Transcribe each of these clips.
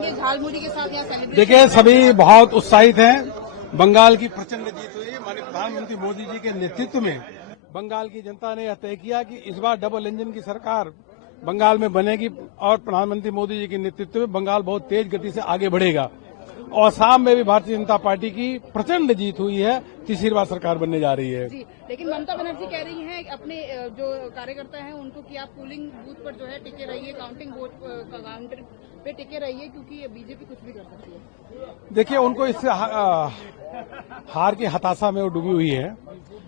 झालमुड़ी के साथ यहाँ सेलिब्रेशन। देखिए, सभी बहुत उत्साहित हैं। बंगाल की प्रचंड जीत हुई। माननीय प्रधानमंत्री मोदी जी के नेतृत्व में बंगाल की जनता ने यह तय किया कि इस बार डबल इंजन की सरकार बंगाल में बनेगी और प्रधानमंत्री मोदी जी के नेतृत्व में बंगाल बहुत तेज गति से आगे बढ़ेगा। और असम में भी भारतीय जनता पार्टी की प्रचंड जीत हुई है। तीसरी बार सरकार बनने जा रही है। जी, लेकिन ममता बनर्जी कह रही हैं अपने जो कार्यकर्ता हैं उनको कि आप पोलिंग बूथ पर जो है टिके रहिए, काउंटिंग काउंटर पे टिके रहिए, क्योंकि बीजेपी कुछ भी कर सकती है। देखिए, उनको इससे हार की हताशा में वो डूबी हुई है।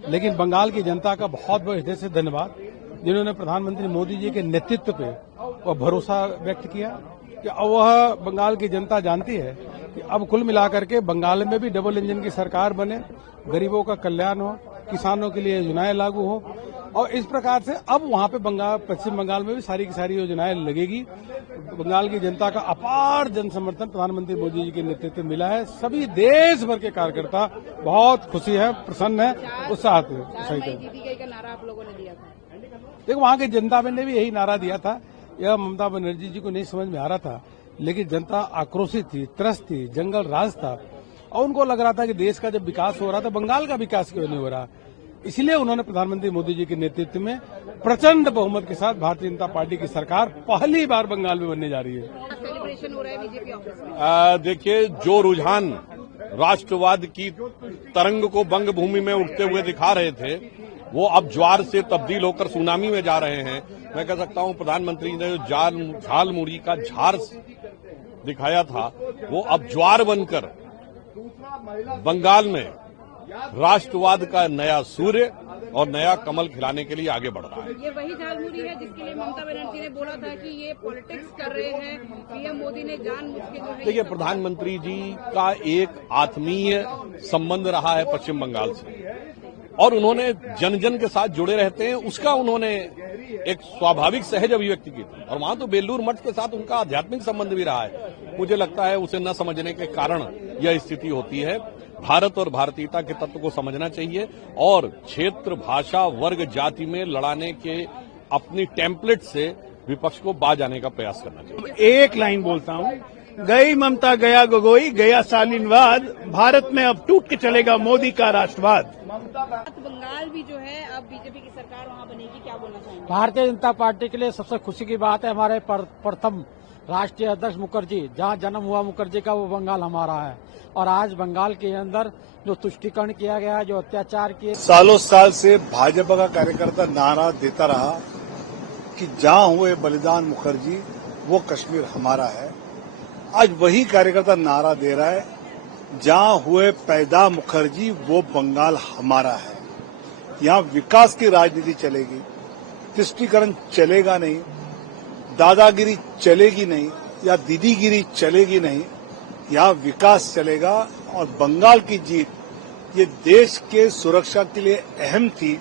लेकिन बंगाल की जनता का बहुत बहुत हृदय से धन्यवाद, जिन्होंने प्रधानमंत्री मोदी जी के नेतृत्व पे वह भरोसा व्यक्त किया कि वह बंगाल की जनता जानती है कि अब कुल मिलाकर के बंगाल में भी डबल इंजन की सरकार बने, गरीबों का कल्याण हो, किसानों के लिए योजनाएं लागू हो, और इस प्रकार से अब वहां पे पश्चिम बंगाल में भी सारी की सारी योजनाएं लगेगी। बंगाल की जनता का अपार जन समर्थन प्रधानमंत्री मोदी जी के नेतृत्व में मिला है। सभी देश भर के कार्यकर्ता बहुत खुशी है, प्रसन्न है, उत्साहित है। दीदी का नारा आप लोगों ने दिया था। देखो, वहां की जनता ने भी यही नारा दिया था। यह ममता बनर्जी जी को नहीं समझ में आ रहा था, लेकिन जनता आक्रोशित थी, त्रस्त थी, जंगल राज था, और उनको लग रहा था कि देश का जब विकास हो रहा था, बंगाल का विकास क्यों नहीं हो रहा। इसलिए उन्होंने प्रधानमंत्री मोदी जी के नेतृत्व में प्रचंड बहुमत के साथ भारतीय जनता पार्टी की सरकार पहली बार बंगाल में बनने जा रही है। सेलिब्रेशन हो रहा है बीजेपी ऑफिस में। देखिए, जो रुझान राष्ट्रवाद की तरंग को बंग भूमि में उठते हुए दिखा रहे थे, वो अब ज्वार से तब्दील होकर सुनामी में जा रहे हैं। मैं कह सकता हूं, प्रधानमंत्री ने जो झालमुड़ी का झार दिखाया था, वो अब ज्वार बनकर बंगाल में राष्ट्रवाद का नया सूर्य और नया कमल खिलाने के लिए आगे बढ़ रहा है। ये वही झालमुड़ी है जिसके लिए ममता बनर्जी ने बोला था कि ये पॉलिटिक्स कर रहे हैं, पीएम मोदी ने जानबूझ के जो है। देखिए, प्रधानमंत्री जी का एक आत्मीय संबंध रहा है पश्चिम बंगाल से, और उन्होंने जन जन के साथ जुड़े रहते हैं। उसका उन्होंने एक स्वाभाविक सहज अभिव्यक्ति की थी, और वहां तो बेलूर मठ के साथ उनका आध्यात्मिक संबंध भी रहा है। मुझे लगता है उसे न समझने के कारण यह स्थिति होती है। भारत और भारतीयता के तत्व को समझना चाहिए, और क्षेत्र, भाषा, वर्ग, जाति में लड़ाने के अपनी टेम्पलेट से विपक्ष को बाज आने का प्रयास करना चाहिए। एक लाइन बोलता हूं, गई ममता गया गोगोई, गया शालीनवाद, भारत में अब टूट के चलेगा मोदी का राष्ट्रवाद। बंगाल भी जो है अब बीजेपी की सरकार वहाँ बनेगी, क्या बोलना चाहेंगे? भारतीय जनता पार्टी के लिए सबसे खुशी की बात है, हमारे प्रथम राष्ट्रीय अध्यक्ष मुखर्जी, जहां जन्म हुआ मुखर्जी का, वो बंगाल हमारा है। और आज बंगाल के अंदर जो तुष्टीकरण किया गया, जो अत्याचार किए, सालों साल से भाजपा का कार्यकर्ता नारा देता रहा कि जहां हुए बलिदान मुखर्जी, वो कश्मीर हमारा है। आज वही कार्यकर्ता नारा दे रहा है, जहां हुए पैदा मुखर्जी, वो बंगाल हमारा है। यहां विकास की राजनीति चलेगी, तुष्टीकरण चलेगा नहीं, दादागिरी चलेगी नहीं, या दीदीगिरी चलेगी नहीं। यहाँ विकास चलेगा, और बंगाल की जीत ये देश के सुरक्षा के लिए अहम थी।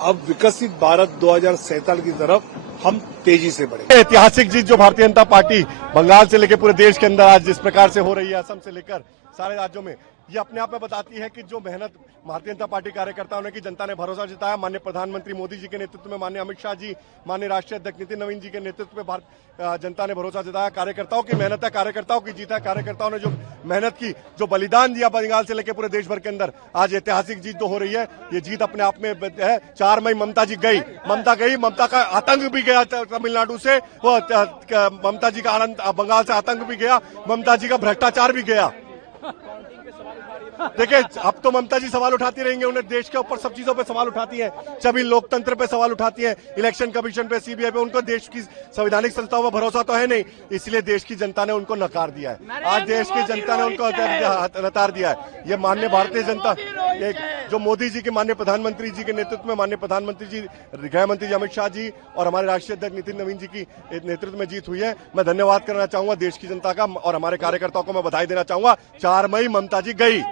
अब विकसित भारत 2047 की तरफ हम तेजी से बढ़े। ऐतिहासिक जीत जो भारतीय जनता पार्टी बंगाल से लेकर पूरे देश के अंदर आज जिस प्रकार से हो रही है, असम से लेकर सारे राज्यों में, ये अपने आप में बताती है कि जो मेहनत भारतीय जनता पार्टी कार्यकर्ताओं ने की, जनता ने भरोसा जताया। माननीय प्रधानमंत्री मोदी जी के नेतृत्व में, माननीय अमित शाह जी, माननीय राष्ट्रीय अध्यक्ष नितिन नवीन जी के नेतृत्व में जनता ने भरोसा जताया। कार्यकर्ताओं की मेहनत है, कार्यकर्ताओं की जीत है। कार्यकर्ताओं ने जो मेहनत की, जो बलिदान दिया बंगाल से लेकर पूरे देश भर के अंदर, आज ऐतिहासिक जीत जो हो रही है, ये जीत अपने आप में है। 4 मई ममता जी गई, ममता का आतंक भी गया तमिलनाडु से, वो ममता जी का आनंद बंगाल से आतंक भी गया, ममता जी का भ्रष्टाचार भी गया। देखिए, अब तो ममता जी सवाल उठाती रहेंगे, उन्हें देश के ऊपर सब चीजों पे सवाल उठाती हैं, सभी लोकतंत्र पे सवाल उठाती हैं, इलेक्शन कमीशन पे, सीबीआई पे। उनको देश की संवैधानिक संस्थाओं पर भरोसा तो है नहीं, इसलिए देश की जनता ने उनको नकार दिया है। आज देश की जनता ने उनको नकार दिया है। ये माननीय भारतीय जनता, जो मोदी जी के, माननीय प्रधानमंत्री जी के नेतृत्व में, माननीय प्रधानमंत्री जी, गृह मंत्री जी अमित शाह जी और हमारे राष्ट्रीय अध्यक्ष नितिन नवीन जी की नेतृत्व में जीत हुई है। मैं धन्यवाद करना चाहूंगा देश की जनता का, और हमारे कार्यकर्ताओं को मैं बधाई देना चाहूंगा। 4 मई ममता जी गई।